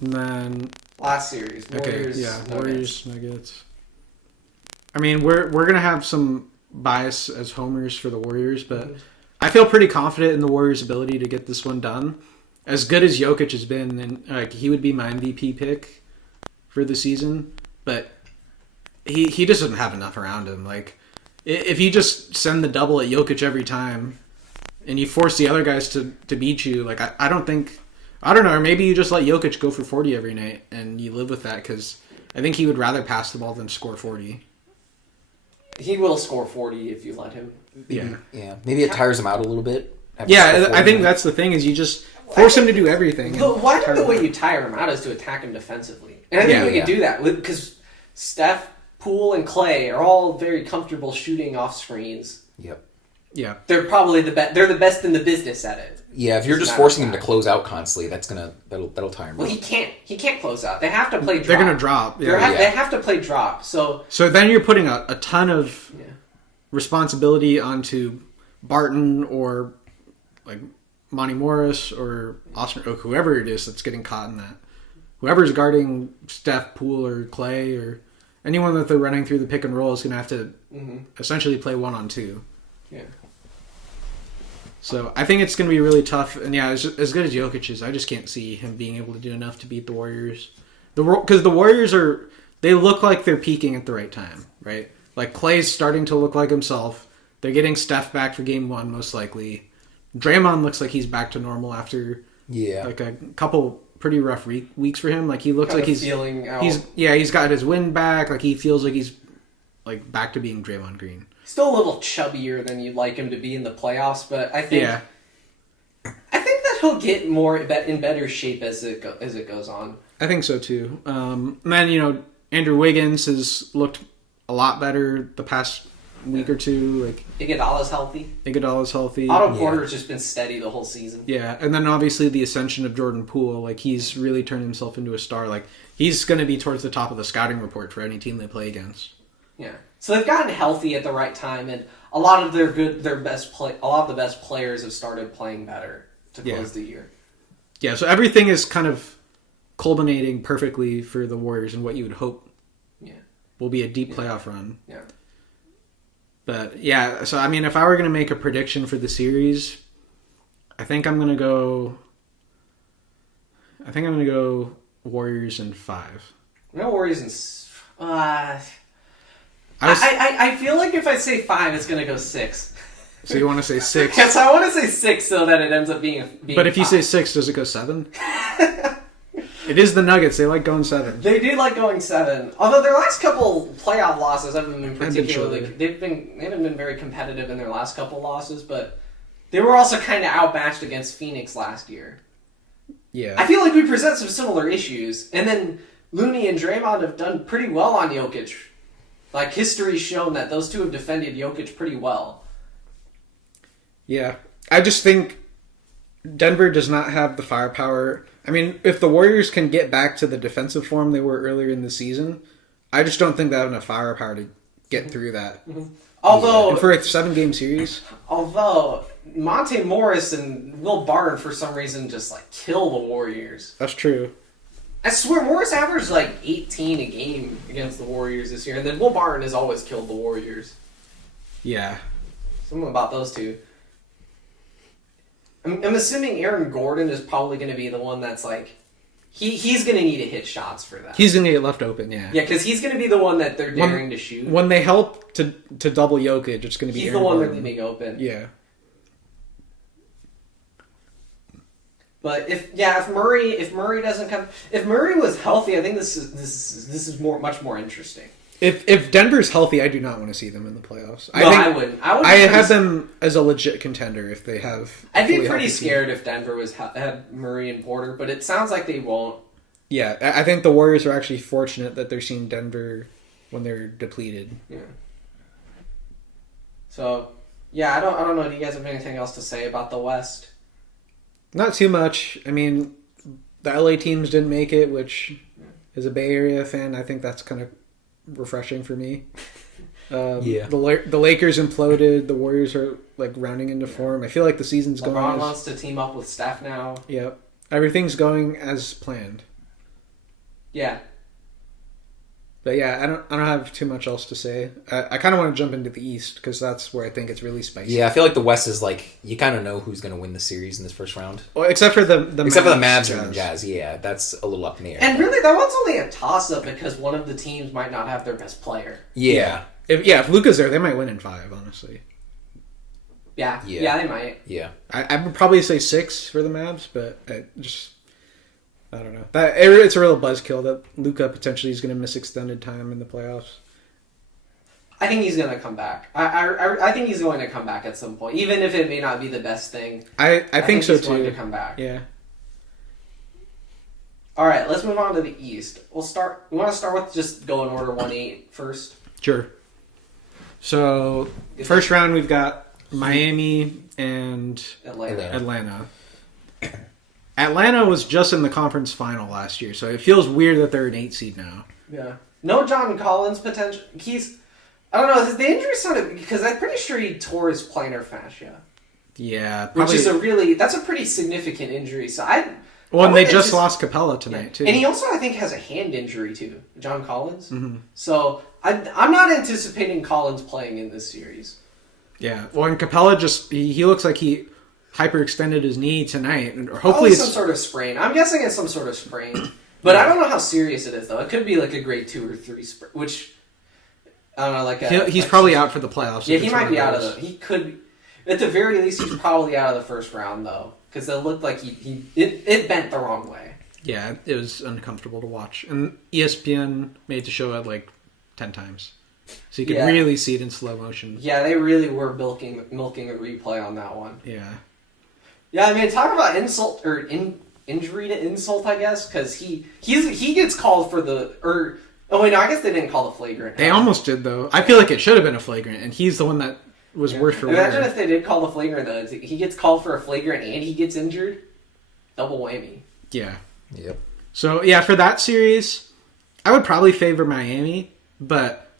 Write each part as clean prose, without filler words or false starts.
And then last series, Warriors. Warriors, Nuggets. I mean, we're gonna have some bias as homers for the Warriors, but I feel pretty confident in the Warriors' ability to get this one done. As good as Jokic has been, and he would be my MVP pick for the season, but he just doesn't have enough around him. Like, if you just send the double at Jokic every time, and you force the other guys to beat you, like I don't know, or maybe you just let Jokic go for 40 every night, and you live with that, because I think he would rather pass the ball than score 40. He will score 40 if you let him. Yeah. Maybe it tires him out a little bit. Yeah, I think that's the thing, is you just force him to do everything. Why do the way you tire him out is to attack him defensively. And I think we can do that, because Steph, Poole, and Clay are all very comfortable shooting off screens. Yep. Yeah. They're probably they're the best in the business at it. Yeah, if you're just forcing him to close out constantly, that'll tire him. Well, he can't close out. They have to play drop. They're going to drop. They have to play drop. So then you're putting a ton of responsibility onto Barton or like Monty Morris or Austin Oak, whoever it is that's getting caught in that. Whoever's guarding Steph, Poole, or Clay, or anyone that they're running through the pick and roll is going to have to essentially play 1-on-2. Yeah. So I think it's going to be really tough. And yeah, as good as Jokic is, I just can't see him being able to do enough to beat the Warriors. Because the Warriors they look like they're peaking at the right time, right? Like Clay's starting to look like himself. They're getting Steph back for game 1, most likely. Draymond looks like he's back to normal after like a couple pretty rough weeks for him. Like he looks like he's feeling out. He's got his wind back. Like he feels like he's like back to being Draymond Green. Still a little chubbier than you'd like him to be in the playoffs, but I think that he'll get more in better shape as it goes on. I think so too. And then Andrew Wiggins has looked a lot better the past week or two. Like Iguodala's healthy. Otto Porter's just been steady the whole season. Yeah, and then obviously the ascension of Jordan Poole. Like he's really turned himself into a star. Like he's going to be towards the top of the scouting report for any team they play against. Yeah. So they've gotten healthy at the right time, and a lot of the best players have started playing better to close the year. Yeah, so everything is kind of culminating perfectly for the Warriors and what you would hope will be a deep playoff run. Yeah. But yeah, so I mean, if I were going to make a prediction for the series, I think I'm going to go Warriors in 5. No Warriors in. I feel like if I say 5, it's going to go 6. So you want to say 6? Yes, I want to say 6 so that it ends up being But if 5. you say 6, does it go 7? It is the Nuggets. They like going 7. They do like going 7. Although their last couple playoff losses haven't been particularly... They haven't been very competitive in their last couple losses, but they were also kind of outmatched against Phoenix last year. Yeah. I feel like we present some similar issues, and then Looney and Draymond have done pretty well on Jokic. Like, history's shown that those two have defended Jokic pretty well. Yeah. I just think Denver does not have the firepower. I mean, if the Warriors can get back to the defensive form they were earlier in the season, I just don't think they have enough firepower to get through that. Mm-hmm. Although... And for a 7-game series... Although, Monte Morris and Will Barton, for some reason, just, kill the Warriors. That's true. I swear, Morris averaged, 18 a game against the Warriors this year, and then Will Barton has always killed the Warriors. Yeah. Something about those two. I'm assuming Aaron Gordon is probably going to be the one that's, he's going to need to hit shots for that. He's going to get left open, yeah. Yeah, because he's going to be the one that they're daring to shoot. When they help to double Jokic, it's going to be He's Aaron the one Gordon. they're leaving open. Yeah. But if Murray doesn't come, if Murray was healthy, I think this is much more interesting. If Denver's healthy, I do not want to see them in the playoffs. I wouldn't. I have them as a legit contender if they have. I'd be pretty scared if Denver had Murray and Porter, but it sounds like they won't. Yeah, I think the Warriors are actually fortunate that they're seeing Denver when they're depleted. Yeah. So, yeah, I don't know. Do you guys have anything else to say about the West? Not too much. I mean, the LA teams didn't make it, which, as a Bay Area fan, I think that's kind of refreshing for me. The Lakers imploded. The Warriors are rounding into form. I feel like the season's going. LeBron wants to team up with Steph now. Yep, everything's going as planned. Yeah. But yeah, I don't have too much else to say. I kind of want to jump into the East because that's where I think it's really spicy. Yeah, I feel like the West is like you kind of know who's going to win the series in this first round. Well, except for the Mavs and the Jazz. Yeah, that's a little up in the air. And really, that one's only a toss-up because one of the teams might not have their best player. Yeah. If Luka's there, they might win in 5, honestly. Yeah, they might. Yeah. I would probably say 6 for the Mavs, but I don't know. It's a real buzzkill that Luka potentially is going to miss extended time in the playoffs. I think he's going to come back. I think he's going to come back at some point, even if it may not be the best thing. I think so he's too. Going to come back. Yeah. All right, let's move on to the East. We want to start with just go in order 1-8 first. Sure. So first round we've got Miami and Atlanta. Atlanta was just in the conference final last year, so it feels weird that they're an 8 seed now. Yeah. No John Collins potential. I don't know. The injury sounded because I'm pretty sure he tore his plantar fascia. Yeah, probably, which is that's a pretty significant injury. So and they just lost Capella tonight too, and he also I think has a hand injury too, John Collins. Mm-hmm. So I'm not anticipating Collins playing in this series. Yeah, well, and Capella he looks like he hyperextended his knee tonight, or hopefully probably some sort of sprain. I'm guessing it's some sort of sprain, but I don't know how serious it is though. It could be like a grade 2 or 3 sprain, which I don't know. He's probably out for the playoffs. Yeah, he might be out of the. He could, at the very least, he's probably out of the first round though, because it looked like it bent the wrong way. Yeah, it was uncomfortable to watch, and ESPN made the show at like 10 times, so you could really see it in slow motion. Yeah, they really were milking a replay on that one. Yeah. Yeah, I mean, talk about insult or injury to insult, I guess, because he gets called for I guess they didn't call the flagrant. They almost did though. I feel like it should have been a flagrant, and he's the one that was worse for wear. Imagine if they did call the flagrant though. He gets called for a flagrant and he gets injured. Double whammy. Yeah. Yep. So yeah, for that series, I would probably favor Miami, but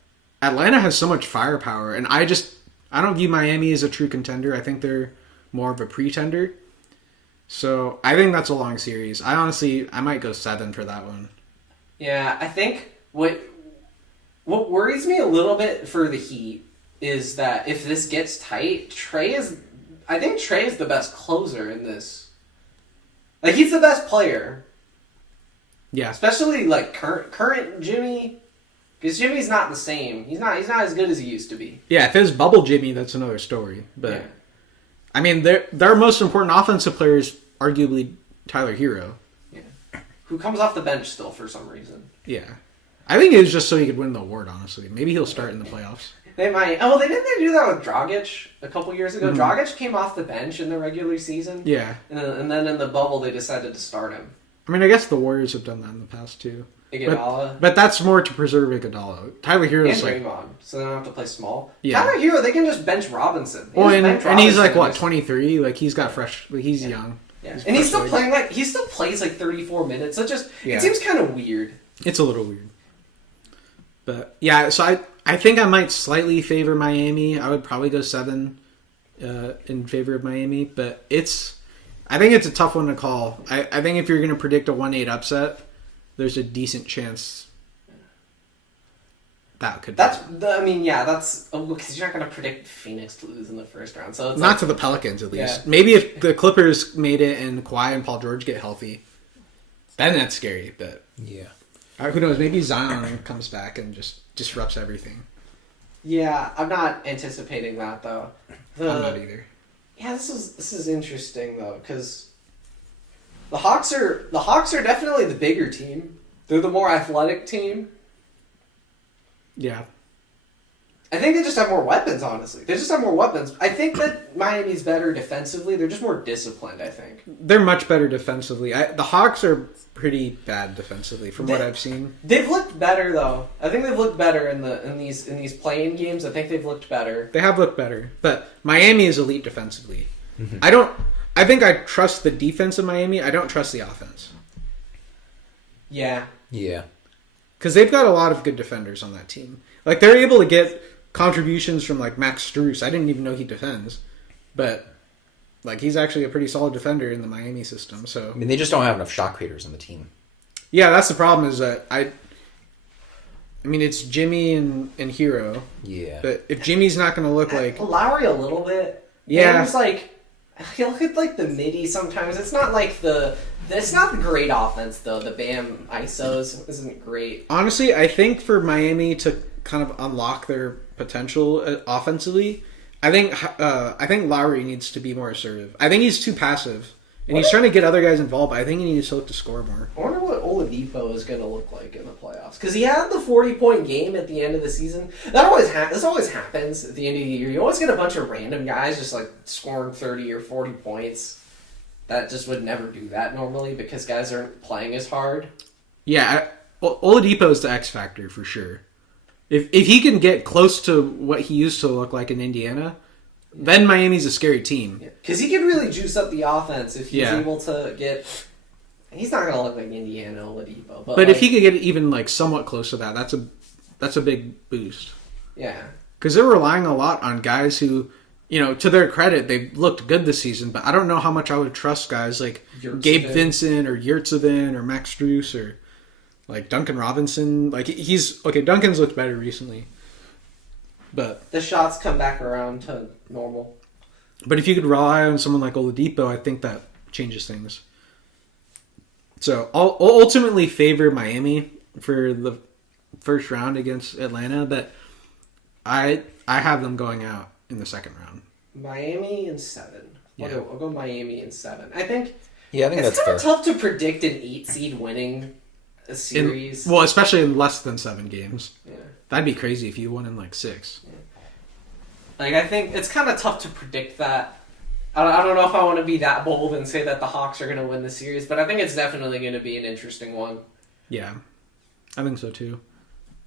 Atlanta has so much firepower, and I don't view Miami as a true contender. I think they're more of a pretender. So I think that's a long series. I might go 7 for that one. Yeah, I think what worries me a little bit for the Heat is that if this gets tight, I think Trey is the best closer in this. Like, he's the best player. Yeah. Especially like current Jimmy, because Jimmy's not the same. He's not as good as he used to be. Yeah, if it's bubble Jimmy, that's another story. But yeah. I mean, their most important offensive player is arguably Tyler Hero. Yeah. Who comes off the bench still for some reason. Yeah. I think it was just so he could win the award, honestly. Maybe he'll start in the playoffs. They might. Oh, didn't they do that with Dragic a couple years ago? Mm-hmm. Dragic came off the bench in the regular season. Yeah. And then in the bubble, they decided to start him. I mean, I guess the Warriors have done that in the past, too. Iguodala. But that's more to preserve Iguodala. Tyler Hero's and Draymond, so they don't have to play small. Yeah. Tyler Hero, they can just bench Robinson. And he's like, what, 23? Like, he's got fresh... Like, he's young. Yeah. And he's still playing, he still plays, 34 minutes. It seems kind of weird. It's a little weird. But, yeah, so I think I might slightly favor Miami. I would probably go 7 in favor of Miami. But I think it's a tough one to call. I think if you're going to predict a 1-8 upset, there's a decent chance that could that's because you're not going to predict Phoenix to lose in the first round. So it's not to the Pelicans, at least. Yeah. Maybe if the Clippers made it and Kawhi and Paul George get healthy, then that's scary. But yeah, who knows? Maybe Zion comes back and just disrupts everything. Yeah, I'm not anticipating that though. I'm not either. Yeah, this is interesting though, because the Hawks are definitely the bigger team. They're the more athletic team. Yeah. I think they just have more weapons, honestly. They just have more weapons. I think that Miami's better defensively. They're just more disciplined, I think. They're much better defensively. The Hawks are pretty bad defensively from what I've seen. They've looked better, though. I think they've looked better in these play-in games. I think they've looked better. They have looked better. But Miami is elite defensively. Mm-hmm. I think I trust the defense of Miami. I don't trust the offense. Yeah. Yeah. Because they've got a lot of good defenders on that team. Like, they're able to get contributions from, Max Strus. I didn't even know he defends. But, he's actually a pretty solid defender in the Miami system. So I mean, they just don't have enough shot creators on the team. Yeah, that's the problem. Is that I mean, it's Jimmy and Hero. Yeah. But if Jimmy's not going to look like Lowry a little bit. Yeah. He's like he'll hit like the midi sometimes. It's not like it's not the great offense though. The Bam ISOs isn't great. Honestly, I think for Miami to kind of unlock their potential offensively, I think Lowry needs to be more assertive. I think he's too passive. And he's trying to get other guys involved, but I think he needs to look to score more. I wonder what Oladipo is going to look like in the playoffs. Because he had the 40-point game at the end of the season. This always happens at the end of the year. You always get a bunch of random guys just like scoring 30 or 40 points. That just would never do that normally because guys aren't playing as hard. Yeah, Oladipo is the X factor for sure. If he can get close to what he used to look like in Indiana, then Miami's a scary team. Because he can really juice up the offense if he's able to get... He's not going to look like Indiana Oladipo. But if he could get even like somewhat close to that, that's a big boost. Yeah. Because they're relying a lot on guys who, to their credit, they've looked good this season. But I don't know how much I would trust guys like Gabe Vincent or Yurtsevin or Max Strus or like Duncan Robinson. Like Duncan's looked better recently. But the shots come back around to normal. But if you could rely on someone like Oladipo, I think that changes things. So I'll ultimately favor Miami for the first round against Atlanta, but I have them going out in the second round. Miami in 7. I'll go Miami in 7. I think that's kind of fair. tough to predict an 8 seed winning a series. Especially in less than 7 games. Yeah. That'd be crazy if you won in like 6. Yeah. Like I think it's kind of tough to predict that. I don't know if I want to be that bold and say that the Hawks are going to win the series, but I think it's definitely going to be an interesting one. Yeah, I think so too.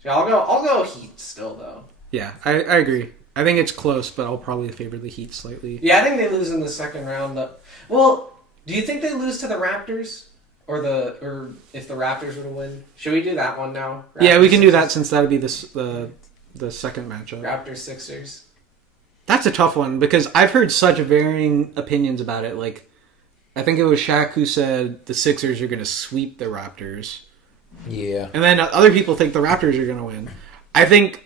So I'll go Heat still though. Yeah, I agree. I think it's close, but I'll probably favor the Heat slightly. Yeah, I think they lose in the second round. Well, do you think they lose to the Raptors? Or if the Raptors were to win? Should we do that one now? Yeah, we can do that since that would be the second matchup. Raptors Sixers. That's a tough one because I've heard such varying opinions about it. Like, I think it was Shaq who said the Sixers are going to sweep the Raptors. Yeah. And then other people think the Raptors are going to win. I think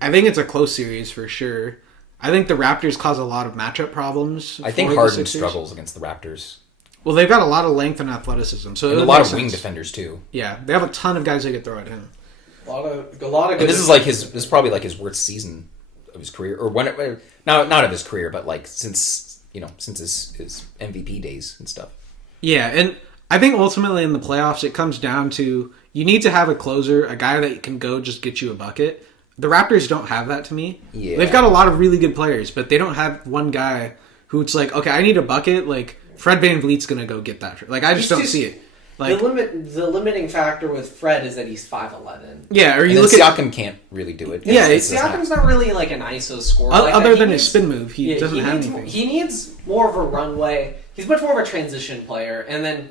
it's a close series for sure. I think the Raptors cause a lot of matchup problems. I think Harden struggles against the Raptors. Well, they've got a lot of length and athleticism, so and a lot of wing defenders too. Yeah, they have a ton of guys they could throw at him. A lot of good. And this is probably like his worst season of his career, or not of his career, but like since his MVP days and stuff. Yeah, and I think ultimately in the playoffs it comes down to you need to have a closer, a guy that can go just get you a bucket. The Raptors don't have that to me. Yeah. They've got a lot of really good players, but they don't have one guy who it's like, okay, I need a bucket. Like Fred VanVleet's gonna go get that. Like I just don't see it. Like the limiting factor with Fred is that he's 5'11". Yeah, or you look at Siakam can't really do it. Yeah, Siakam's not really like an ISO scorer. Other than his spin move, he doesn't have anything. He needs more of a runway. He's much more of a transition player, and then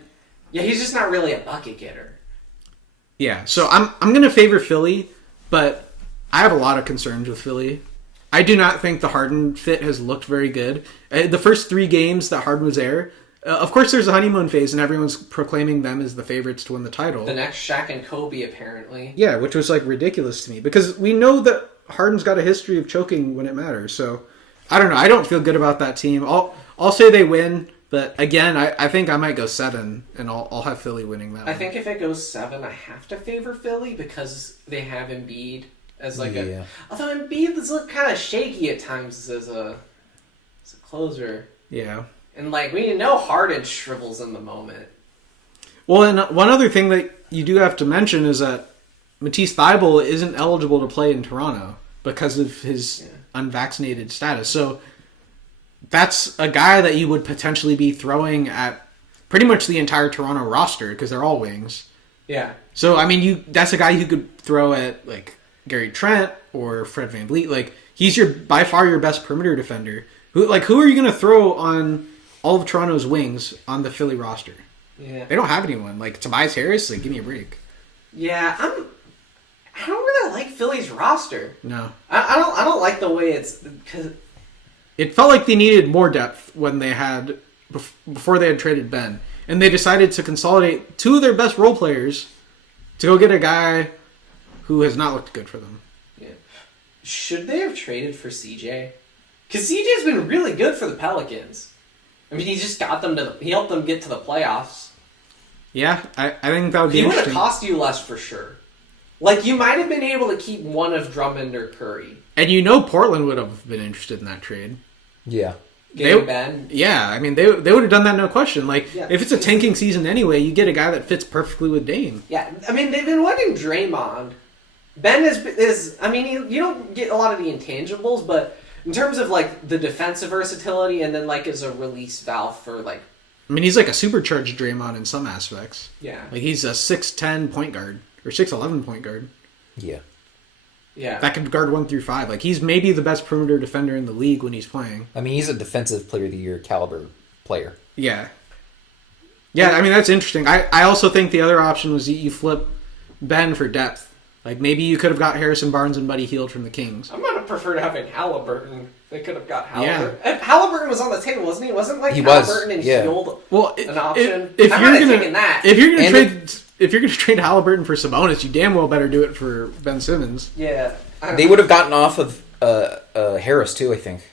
he's just not really a bucket getter. Yeah, so I'm gonna favor Philly, but I have a lot of concerns with Philly. I do not think the Harden fit has looked very good. The first 3 games that Harden was there. Of course, there's a honeymoon phase, and everyone's proclaiming them as the favorites to win the title. The next Shaq and Kobe, apparently. Yeah, which was like ridiculous to me because we know that Harden's got a history of choking when it matters. So I don't know. I don't feel good about that team. I'll say they win, but again, I think I might go 7, and I'll have Philly winning that. I think if it goes 7, I have to favor Philly because they have Embiid as like a. Although Embiid has looked kind of shaky at times as a closer. Yeah. And, like, we know Harden shrivels in the moment. Well, and one other thing that you do have to mention is that Matisse Thybulle isn't eligible to play in Toronto because of his unvaccinated status. So that's a guy that you would potentially be throwing at pretty much the entire Toronto roster because they're all wings. Yeah. So, I mean, that's a guy you could throw at, like, Gary Trent or Fred VanVleet. Like, he's by far your best perimeter defender. Who are you going to throw on all of Toronto's wings on the Philly roster? Yeah. They don't have anyone. Like, Tobias Harris, like, give me a break. Yeah, I don't really like Philly's roster. No. I don't like the way it's... Cause it felt like they needed more depth when they had... Before they had traded Ben. and they decided to consolidate 2 of their best role players to go get a guy who has not looked good for them. Yeah. Should they have traded for CJ? Because CJ's been really good for the Pelicans. I mean, he just got them he helped them get to the playoffs. Yeah, I think that would be He would have interesting. cost you less for sure. Like, you might have been able to keep one of Drummond or Curry. And Portland would have been interested in that trade. Yeah. Getting Ben. Yeah, I mean, they would have done that, no question. Like, Yeah. if it's a tanking season anyway, you get a guy that fits perfectly with Dame. Yeah, I mean, they've been wanting Draymond. Ben is I mean, you don't get a lot of the intangibles, but in terms of, like, the defensive versatility and then, like, as a release valve for, like... I mean, he's like a supercharged Draymond in some aspects. Yeah. Like, he's a 6'10 point guard, or 6'11 point guard. Yeah. Yeah. That can guard 1 through 5. Like, he's maybe the best perimeter defender in the league when he's playing. I mean, he's a defensive player of the year caliber player. Yeah. Yeah, I mean, that's interesting. I also think the other option was you flip Ben for depth. Like, maybe you could have got Harrison Barnes and Buddy Hield from the Kings. I might have preferred having Halliburton. They could have got Halliburton. Yeah. Halliburton was on the table, wasn't he? Wasn't, like, Halliburton and Hield an option? If I you're might have gonna, taken that. If you're going to trade Halliburton for Sabonis, you damn well better do it for Ben Simmons. Yeah. They would have gotten off of Harris, too, I think.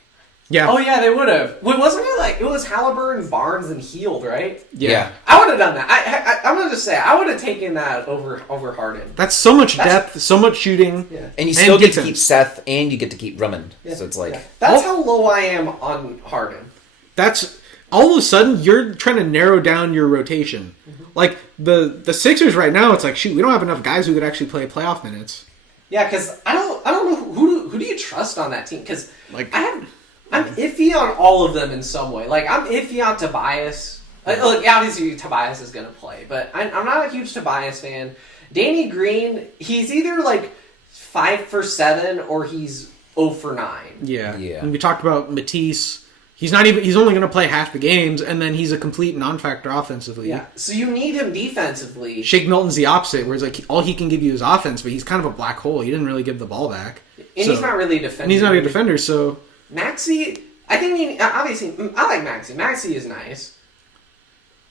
Yeah. Oh, yeah, they would have. Wait, wasn't it like, it was Halliburton, Barnes, and Hield, right? Yeah. I would have done that. I'm going to just say, I would have taken that over Harden. That's so much depth, so much shooting. Yeah. And you still get to keep Seth, and you get to keep Drummond. Yeah. So it's like... Yeah. That's how low I am on Harden. That's... All of a sudden, you're trying to narrow down your rotation. Mm-hmm. Like, the Sixers right now, it's like, shoot, we don't have enough guys who could actually play playoff minutes. Yeah, because I don't know who do you trust on that team? Because like, I'm iffy on all of them in some way. Like, I'm iffy on Tobias. Like, obviously, Tobias is going to play, but I'm not a huge Tobias fan. Danny Green, he's either, like, 5 for 7 or he's 0 for 9. Yeah. And we talked about Matisse. He's only going to play half the games, and then he's a complete non-factor offensively. Yeah, so you need him defensively. Shake Milton's the opposite, where it's like all he can give you is offense, but he's kind of a black hole. He didn't really give the ball back. And he's not really a defender. And he's not a defender, so... Maxey, I think, obviously, I like Maxey. Maxey is nice.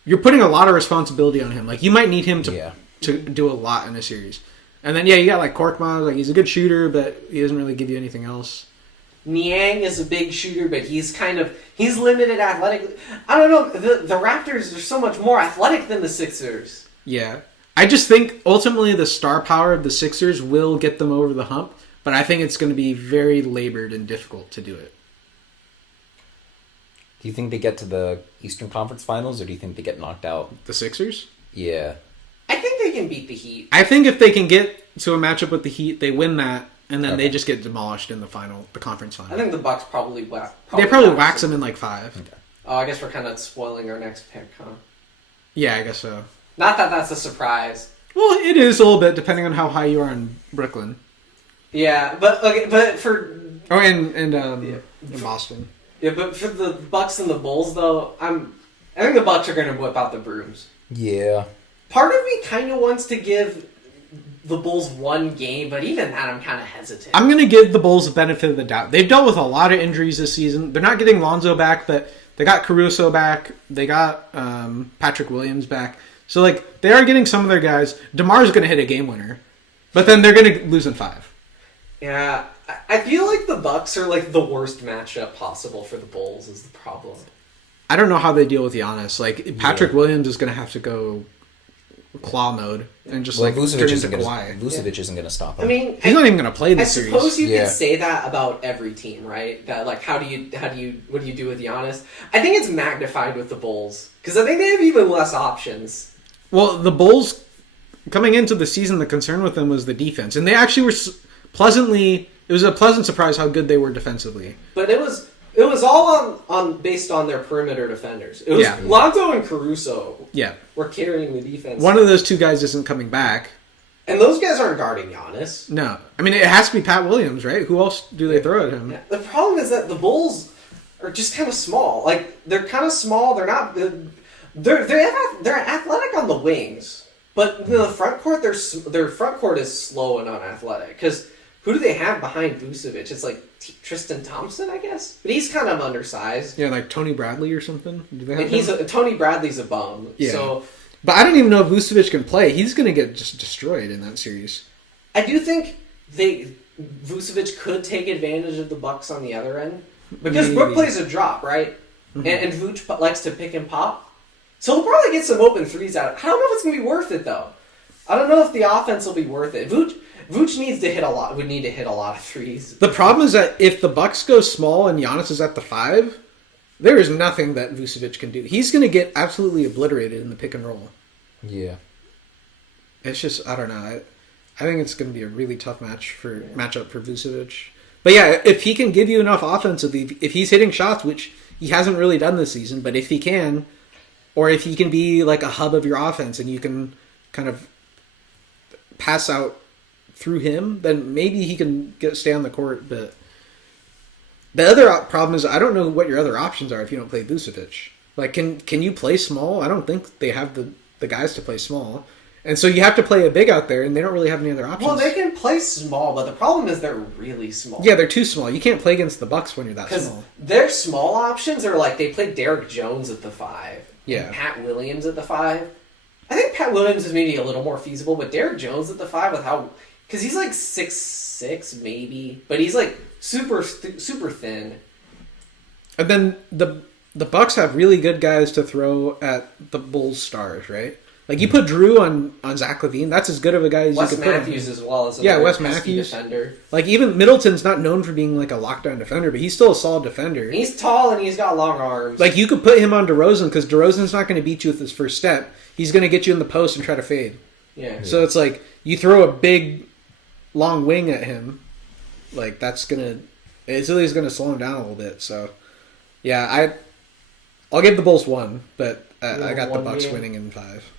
You're putting a lot of responsibility on him. Like, you might need him to do a lot in a series. And then, you got, like, Korkmaz. Like, he's a good shooter, but he doesn't really give you anything else. Niang is a big shooter, but he's limited athletically. I don't know. The Raptors are so much more athletic than the Sixers. Yeah. I just think, ultimately, the star power of the Sixers will get them over the hump, but I think it's going to be very labored and difficult to do it. Do you think they get to the Eastern Conference Finals, or do you think they get knocked out? The Sixers? Yeah. I think they can beat the Heat. I think if they can get to a matchup with the Heat, they win that, and then they just get demolished in the conference final. I think the Bucks probably wax them in like 5. Okay. Oh, I guess we're kind of spoiling our next pick, huh? Yeah, I guess so. Not that that's a surprise. Well, it is a little bit, depending on how high you are in Brooklyn. Yeah, but for... Oh, and Boston. Yeah, but for the Bucks and the Bulls, though, I think the Bucks are going to whip out the brooms. Yeah. Part of me kind of wants to give the Bulls one game, but even that I'm kind of hesitant. I'm going to give the Bulls the benefit of the doubt. They've dealt with a lot of injuries this season. They're not getting Lonzo back, but they got Caruso back. They got Patrick Williams back. So, like, they are getting some of their guys. DeMar's going to hit a game winner, but then they're going to lose in 5. Yeah, I feel like the Bucks are, like, the worst matchup possible for the Bulls is the problem. I don't know how they deal with Giannis. Like, Patrick Williams is going to have to go claw mode and just Vucevic turn into Kawhi. Vucevic isn't going to stop him. I mean, he's not even going to play this series. I suppose you could say that about every team, right? That, like, what do you do with Giannis? I think it's magnified with the Bulls because I think they have even less options. Well, the Bulls coming into the season, the concern with them was the defense, and they actually were pleasantly. It was a pleasant surprise how good they were defensively. But it was all on based on their perimeter defenders. It was Lonzo and Caruso. Yeah, were carrying the defense. One of those two guys isn't coming back, and those guys aren't guarding Giannis. No, I mean it has to be Pat Williams, right? Who else do they throw at him? Yeah. The problem is that the Bulls are just kind of small. Like they're kind of small. They're not. They're athletic on the wings, but in the front court, their front court is slow and unathletic. Because Who do they have behind Vucevic? It's like Tristan Thompson, I guess, but he's kind of undersized. Yeah, like Tony Bradley or something. Do they have And Tony Bradley's a bum. Yeah. So, but I don't even know if Vucevic can play. He's going to get just destroyed in that series. I do think Vucevic could take advantage of the Bucks on the other end because Brook plays a drop, right? Mm-hmm. And Vooch likes to pick and pop, so he'll probably get some open threes out. I don't know if it's going to be worth it though. I don't know if the offense will be worth it. Vooch needs to hit a lot. Would need to hit a lot of threes. The problem is that if the Bucks go small and Giannis is at the 5, there is nothing that Vucevic can do. He's going to get absolutely obliterated in the pick and roll. Yeah, it's just I don't know. I think it's going to be a really tough matchup for Vucevic. But yeah, if he can give you enough offensively, if he's hitting shots, which he hasn't really done this season, but if he can, or if he can be like a hub of your offense and you can kind of pass out through him, then maybe he can stay on the court. But the other problem is I don't know what your other options are if you don't play Vucevic. Like, can you play small? I don't think they have the guys to play small. And so you have to play a big out there, and they don't really have any other options. Well, they can play small, but the problem is they're really small. Yeah, they're too small. You can't play against the Bucks when you're that small. Their small options are like they play Derek Jones at the 5, yeah, and Pat Williams at the 5. I think Pat Williams is maybe a little more feasible, but Derek Jones at the 5 because he's like 6'6", maybe, but he's like super thin. And then the Bucks have really good guys to throw at the Bulls stars, right? Like, you put Drew on Zach LaVine, that's as good of a guy as Wes you could put on. Wes Matthews as well as Wes Matthews. Defender. Like, even Middleton's not known for being like a lockdown defender, but he's still a solid defender. He's tall and he's got long arms. Like, you could put him on DeRozan because DeRozan's not going to beat you with his first step. He's going to get you in the post and try to fade. Yeah. So it's like, you throw a big, long wing at him, like, it's at least going to slow him down a little bit. So, yeah, I'll give the Bulls 1, but I got the Bucks winning in 5.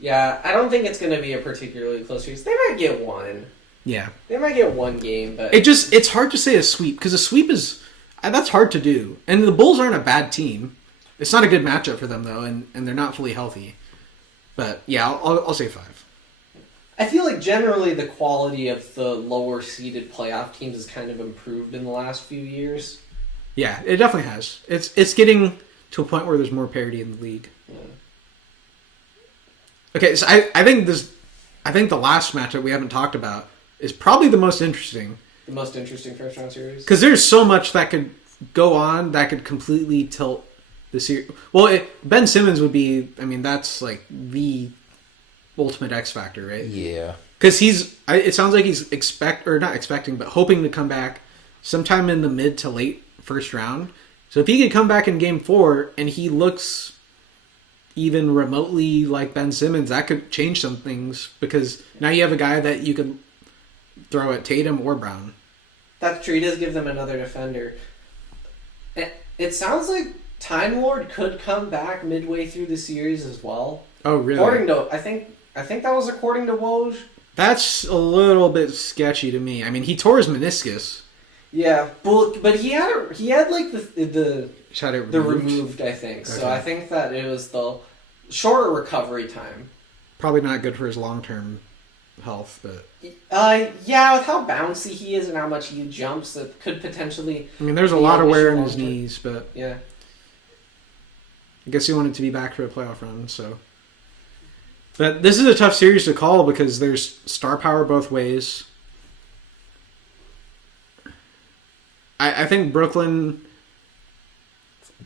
Yeah, I don't think it's going to be a particularly close series. They might get one. Yeah. They might get one game, but... It's hard to say a sweep, because a sweep is... That's hard to do. And the Bulls aren't a bad team. It's not a good matchup for them, though, and they're not fully healthy. But, yeah, I'll say 5. I feel like generally the quality of the lower-seeded playoff teams has kind of improved in the last few years. Yeah, it definitely has. It's getting to a point where there's more parity in the league. Yeah. Okay, so I think the last matchup we haven't talked about is probably the most interesting. The most interesting first round series? Because there's so much that could go on that could completely tilt the series. Well, Ben Simmons would be, I mean, that's like the ultimate X factor, right? Yeah. Because it sounds like he's not expecting, but hoping to come back sometime in the mid to late first round. So if he could come back in game 4 and he looks even remotely like Ben Simmons, that could change some things because now you have a guy that you can throw at Tatum or Brown. That's true. He does give them another defender. It sounds like Time Lord could come back midway through the series as well. Oh, really? According to, I think that was according to Woj. That's a little bit sketchy to me. I mean, he tore his meniscus. Yeah, but he had like the removed, I think. Okay. So I think that it was the shorter recovery time. Probably not good for his long-term health, but... Yeah, with how bouncy he is and how much he jumps, it could potentially... I mean, there's a lot of wear in his knees, but... Yeah. I guess he wanted to be back for a playoff run, so... But this is a tough series to call because there's star power both ways. I think Brooklyn...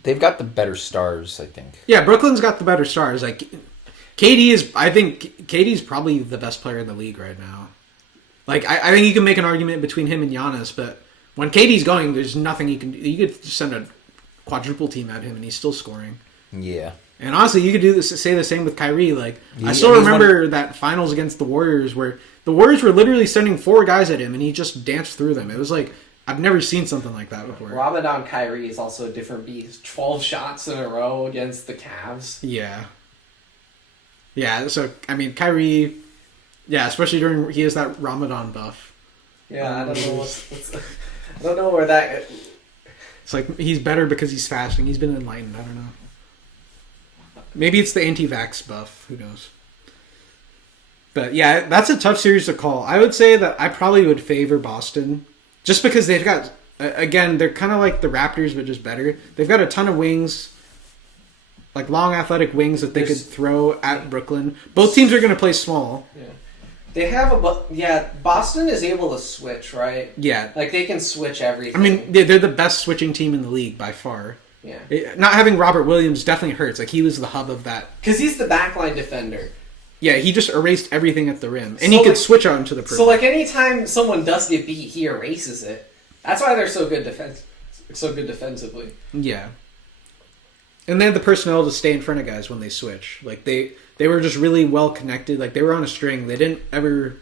They've got the better stars, I think. Yeah, Brooklyn's got the better stars. Like, I think KD's probably the best player in the league right now. Like, I think you can make an argument between him and Giannis, but when KD's going, there's nothing you can do. You could send a quadruple team at him and he's still scoring. Yeah. And honestly, you could say the same with Kyrie. Like, I still remember that finals against the Warriors where the Warriors were literally sending 4 guys at him and he just danced through them. It was like, I've never seen something like that before. Ramadan Kyrie is also a different beast. 12 shots in a row against the Cavs. Yeah. Yeah, so, I mean, Kyrie, yeah, especially he has that Ramadan buff. Yeah, I don't know I don't know where that... It's like, he's better because he's fasting. He's been enlightened, I don't know. Maybe it's the anti-vax buff, who knows. But yeah, that's a tough series to call. I would say that I probably would favor Boston just because they've got, again, they're kind of like the Raptors, but just better. They've got a ton of wings, like long athletic wings that they could throw at Brooklyn. Both teams are going to play small. Yeah. They have Boston is able to switch, right? Yeah. Like they can switch everything. I mean, they're the best switching team in the league by far. Yeah. Not having Robert Williams definitely hurts. Like he was the hub of that. Because he's the backline defender. Yeah, he just erased everything at the rim. And he could switch on to the perimeter. So like anytime someone does get beat, he erases it. That's why they're so good defensively. Yeah. And they had the personnel to stay in front of guys when they switch. Like they were just really well connected. Like they were on a string. They didn't ever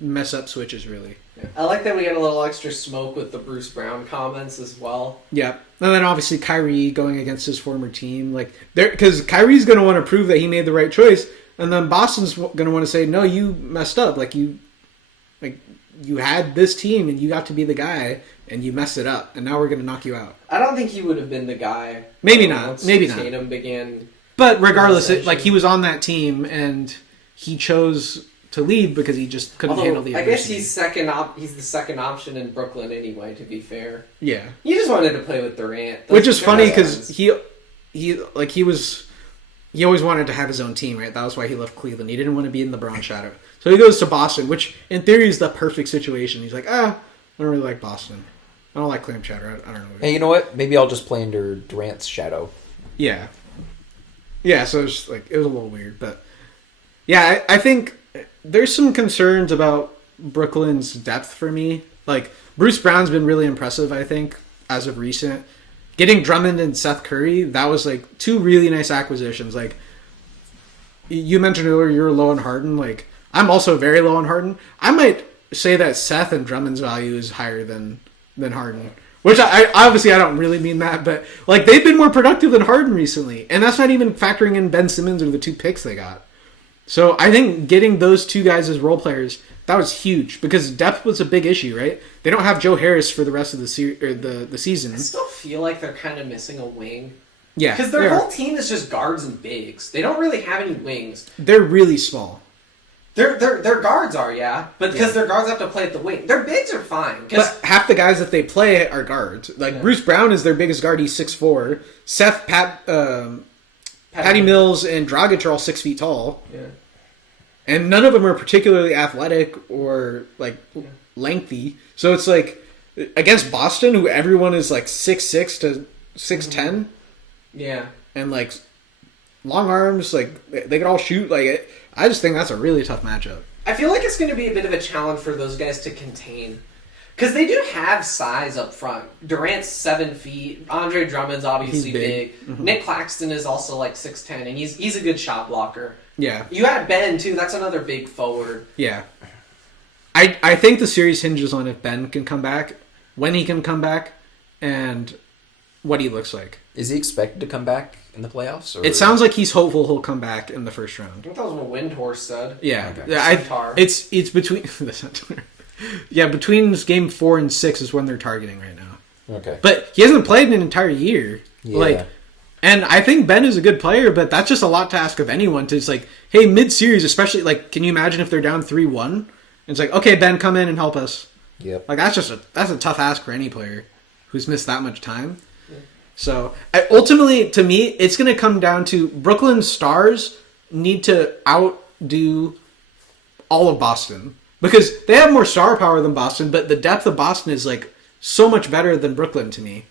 mess up switches really. Yeah. I like that we get a little extra smoke with the Bruce Brown comments as well. Yeah. And then obviously Kyrie going against his former team. Like because Kyrie's going to want to prove that he made the right choice. And then Boston's going to want to say, no, you messed up. Like you had this team and you got to be the guy and you messed it up. And now we're going to knock you out. I don't think he would have been the guy. Maybe not. Once Maybe not. Tatum began. But regardless, he was on that team and he chose to leave because he just couldn't handle the adversity. I guess he's the second option in Brooklyn anyway, to be fair. Yeah. He just wanted to play with Durant. Which is funny because he always wanted to have his own team, right? That was why he left Cleveland. He didn't want to be in LeBron's shadow. So he goes to Boston, which in theory is the perfect situation. He's like, I don't really like Boston. I don't like clam chowder. I don't know. Hey, you know what? Maybe I'll just play under Durant's shadow. Yeah. Yeah, so it was a little weird. But yeah, I think there's some concerns about Brooklyn's depth for me. Like, Bruce Brown's been really impressive, I think, as of recent. Getting Drummond and Seth Curry, that was like two really nice acquisitions. Like you mentioned earlier, you're low on Harden. Like I'm also very low on Harden. I might say that Seth and Drummond's value is higher than Harden. Which I obviously I don't really mean that, but like they've been more productive than Harden recently, and that's not even factoring in Ben Simmons or the 2 picks they got. So I think getting those 2 guys as role players, that was huge because depth was a big issue, right? They don't have Joe Harris for the rest of the season. I still feel like they're kind of missing a wing. Yeah, because their whole team is just guards and bigs. They don't really have any wings. They're really small. Their guards are, yeah, but because their guards have to play at the wing. Their bigs are fine. But half the guys that they play are guards. Like Bruce Brown is their biggest guard. He's 6'4". Seth, Patty Mills, and Dragic are all 6 feet tall. Yeah. And none of them are particularly athletic or lengthy. So it's like against Boston, who everyone is like 6'6" to 6'10". Yeah. And like long arms, like they could all shoot. Like I just think that's a really tough matchup. I feel like it's going to be a bit of a challenge for those guys to contain. Because they do have size up front. Durant's 7 feet. Andre Drummond's obviously big. Mm-hmm. Nick Claxton is also like 6'10", and he's a good shot blocker. Yeah. You had Ben, too. That's another big forward. Yeah. I think the series hinges on if Ben can come back, when he can come back, and what he looks like. Is he expected to come back in the playoffs? Or? It sounds like he's hopeful he'll come back in the first round. I think that was what Windhorse said. Yeah. Okay. It's between... Yeah, between game 4 and 6 is when they're targeting right now. Okay. But he hasn't played in an entire year. Yeah. And I think Ben is a good player, but that's just a lot to ask of anyone. To just hey, mid-series, especially, can you imagine if they're down 3-1? It's okay, Ben, come in and help us. Yep. That's a tough ask for any player who's missed that much time. Yeah. So, ultimately, to me, it's going to come down to Brooklyn Stars need to outdo all of Boston. Because they have more star power than Boston, but the depth of Boston is, so much better than Brooklyn to me.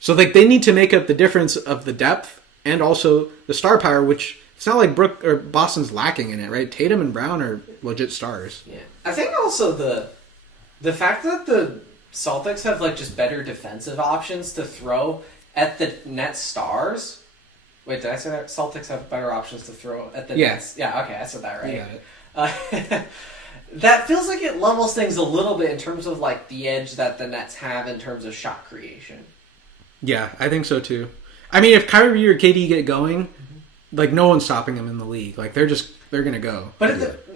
So, they need to make up the difference of the depth and also the star power, which it's not like Boston's lacking in it, right? Tatum and Brown are legit stars. Yeah. I think also the fact that the Celtics have, just better defensive options to throw at the net stars. Wait, did I say that? Celtics have better options to throw at the Nets. Yeah, okay, I said that right. You got it. That feels like it levels things a little bit in terms of the edge that the Nets have in terms of shot creation. Yeah, I think so too. I mean, if Kyrie or KD get going, no one's stopping them in the league. They're gonna go. But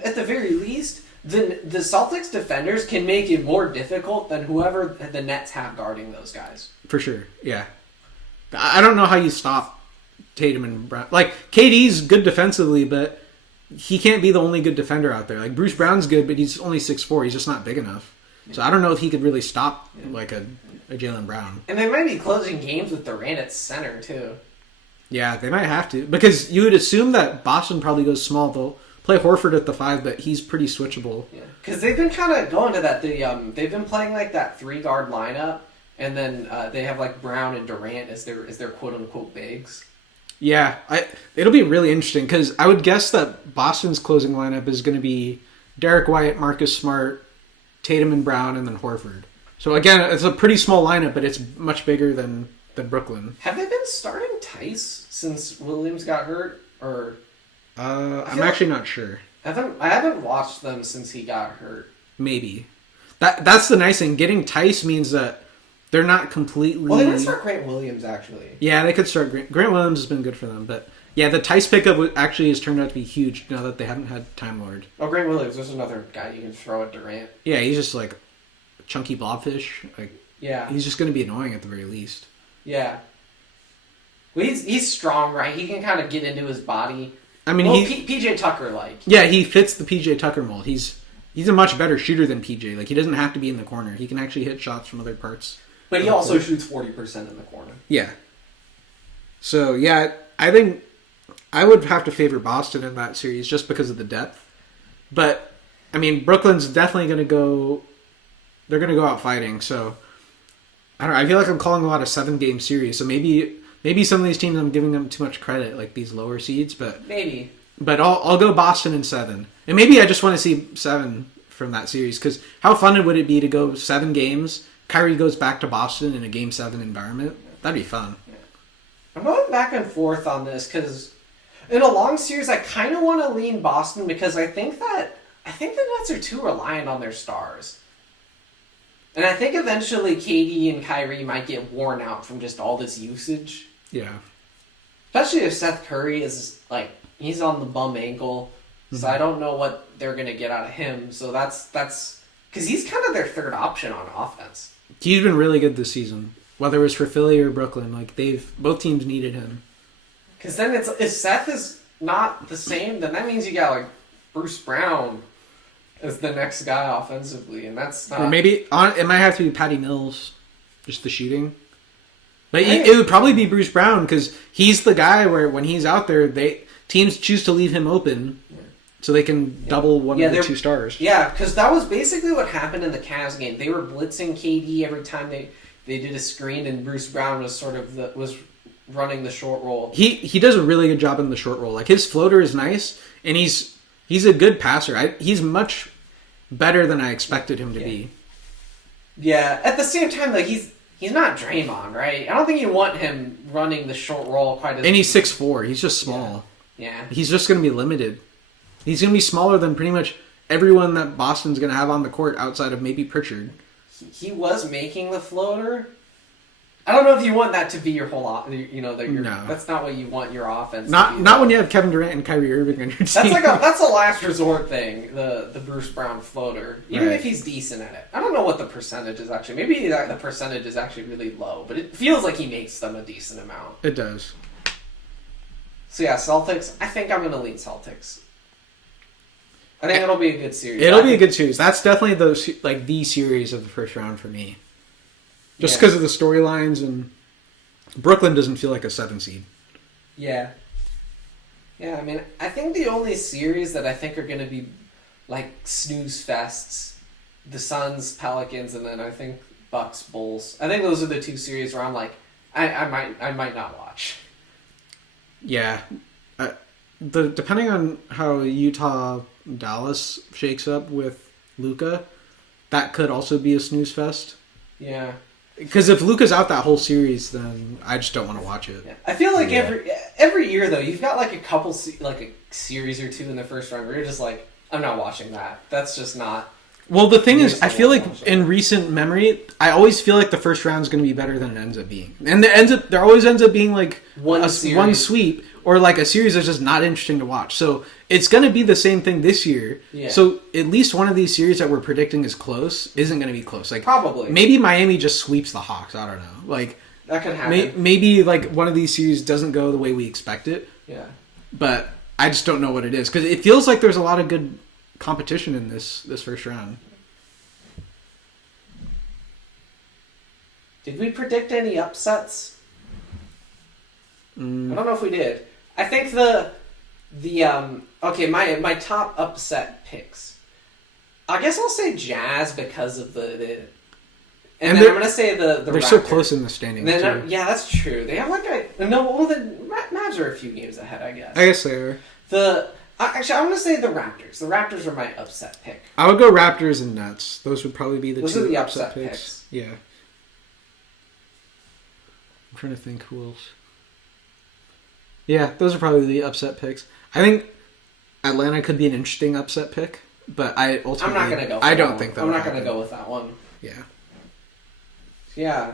at the very least, the Celtics defenders can make it more difficult than whoever the Nets have guarding those guys. For sure, yeah. I don't know how you stop Tatum and Brown. KD's good defensively, but he can't be the only good defender out there. Like Bruce Brown's good, but he's only 6'4". He's just not big enough. So I don't know if he could really stop like a Jaylen Brown. And they might be closing games with Durant at center too. Yeah, they might have to, because you would assume that Boston probably goes small. They'll play Horford at the 5, but he's pretty switchable. Yeah, because they've been kind of going to that. They've been playing like that 3-guard lineup, and then they have like Brown and Durant as their quote unquote bigs. Yeah, it'll be really interesting because I would guess that Boston's closing lineup is going to be Derek White, Marcus Smart, Tatum and Brown, and then Horford. So again, it's a pretty small lineup, but it's much bigger than Brooklyn. Have they been starting Tice since Williams got hurt? Or I'm actually not sure. I haven't watched them since he got hurt. Maybe. That's the nice thing. Getting Tice means that they're not completely... Well, they would start Grant Williams, actually. Yeah, they could start... Grant Williams has been good for them, but... Yeah, the Tice pickup actually has turned out to be huge now that they haven't had Time Lord. Oh, Grant Williams, there's another guy you can throw at Durant. Yeah, he's just like chunky blobfish. Like, yeah. He's just going to be annoying at the very least. Yeah. Well, he's strong, right? He can kind of get into his body. I mean, PJ Tucker like. Yeah, he fits the PJ Tucker mold. He's a much better shooter than PJ. Like, he doesn't have to be in the corner. He can actually hit shots from other parts. But he also shoots 40% in the corner. Yeah. So, yeah, I think I would have to favor Boston in that series just because of the depth. But, I mean, Brooklyn's definitely going to go... They're going to go out fighting, so... I don't know. I feel like I'm calling a lot of 7-game series, so maybe some of these teams I'm giving them too much credit, like these lower seeds, but... Maybe. But I'll go Boston in 7. And maybe I just want to see 7 from that series, because how fun would it be to go 7 games... Kyrie goes back to Boston in a Game 7 environment. That'd be fun. Yeah. I'm going back and forth on this because in a long series, I kind of want to lean Boston because I think the Nets are too reliant on their stars. And I think eventually KD and Kyrie might get worn out from just all this usage. Yeah. Especially if Seth Curry is, like, he's on the bum ankle. So I don't know what they're going to get out of him. So that's because he's kind of their third option on offense. He's been really good this season, whether it was for Philly or Brooklyn. Like both teams needed him. Because then if Seth is not the same, then that means you got like Bruce Brown as the next guy offensively, and that's not. Or maybe it might have to be Patty Mills, just the shooting. But it would probably be Bruce Brown because he's the guy where when he's out there, teams choose to leave him open. So they can double one of the 2 stars. Yeah, because that was basically what happened in the Cavs game. They were blitzing KD every time they did a screen, and Bruce Brown was sort of was running the short roll. He does a really good job in the short roll. Like his floater is nice, and he's a good passer. He's much better than I expected him to be. Yeah, at the same time, like he's not Draymond, right? I don't think you want him running the short roll quite as. And he's 6'4". He's just small. Yeah. He's just going to be limited. He's going to be smaller than pretty much everyone that Boston's going to have on the court outside of maybe Pritchard. He was making the floater. I don't know if you want that to be your whole No. That's not what you want your offense not to be. Not when you have Kevin Durant and Kyrie Irving on your team. That's a last resort thing, the Bruce Brown floater. Even if he's decent at it. I don't know what the percentage is actually. Maybe the percentage is actually really low, but it feels like he makes them a decent amount. It does. So yeah, Celtics. I think I'm going to lean Celtics. I think it'll be a good series. It'll be a good series. That's definitely the series of the first round for me. Just because of the storylines, and Brooklyn doesn't feel like a 7 seed. Yeah. Yeah, I mean, I think the only series that I think are going to be like snooze fests, the Suns, Pelicans, and then I think Bucks, Bulls. I think those are the 2 series where I'm like, I might not watch. Yeah. Depending on how Utah Dallas shakes up with Luka, that could also be a snooze fest. Yeah. Because if Luka's out that whole series, then I just don't want to watch it. Yeah. I feel like every year though, you've got like a couple like a series or 2 in the first round where you're just like, I'm not watching that. That's just not. Well, the thing is, I feel like in recent memory, I always feel like the first round is going to be better than it ends up being, and there always ends up being like one sweep or like a series that's just not interesting to watch. So it's going to be the same thing this year. Yeah. So at least one of these series that we're predicting is close isn't going to be close. Like probably maybe Miami just sweeps the Hawks. I don't know. Like that could happen. Maybe like one of these series doesn't go the way we expect it. Yeah. But I just don't know what it is because it feels like there's a lot of good competition in this first round. Did we predict any upsets? I don't know if we did. I think my top upset picks. I guess I'll say Jazz because of the and then I'm gonna say the they're Raptors. so close in the standings. Too. Yeah, that's true. They have the Mavs are a few games ahead, I guess. I guess they are. Actually, I'm gonna say the Raptors. The Raptors are my upset pick. I would go Raptors and Nets. Those would probably be Those two are the upset upset picks. Yeah. I'm trying to think who else. Yeah, those are probably the upset picks. I think Atlanta could be an interesting upset pick, but I'm not gonna go. I don't think that. I'm not gonna go with that one. Yeah. Yeah,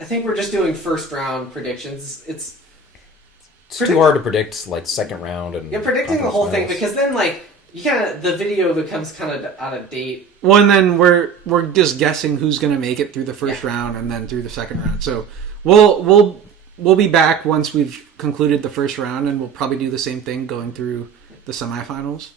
I think we're just doing first round predictions. It's too hard to predict, like second round and predicting the whole thing because then the video becomes kind of out of date. Well, and then we're just guessing who's going to make it through the first round and then through the second round. So we'll be back once we've concluded the first round, and we'll probably do the same thing going through the semifinals.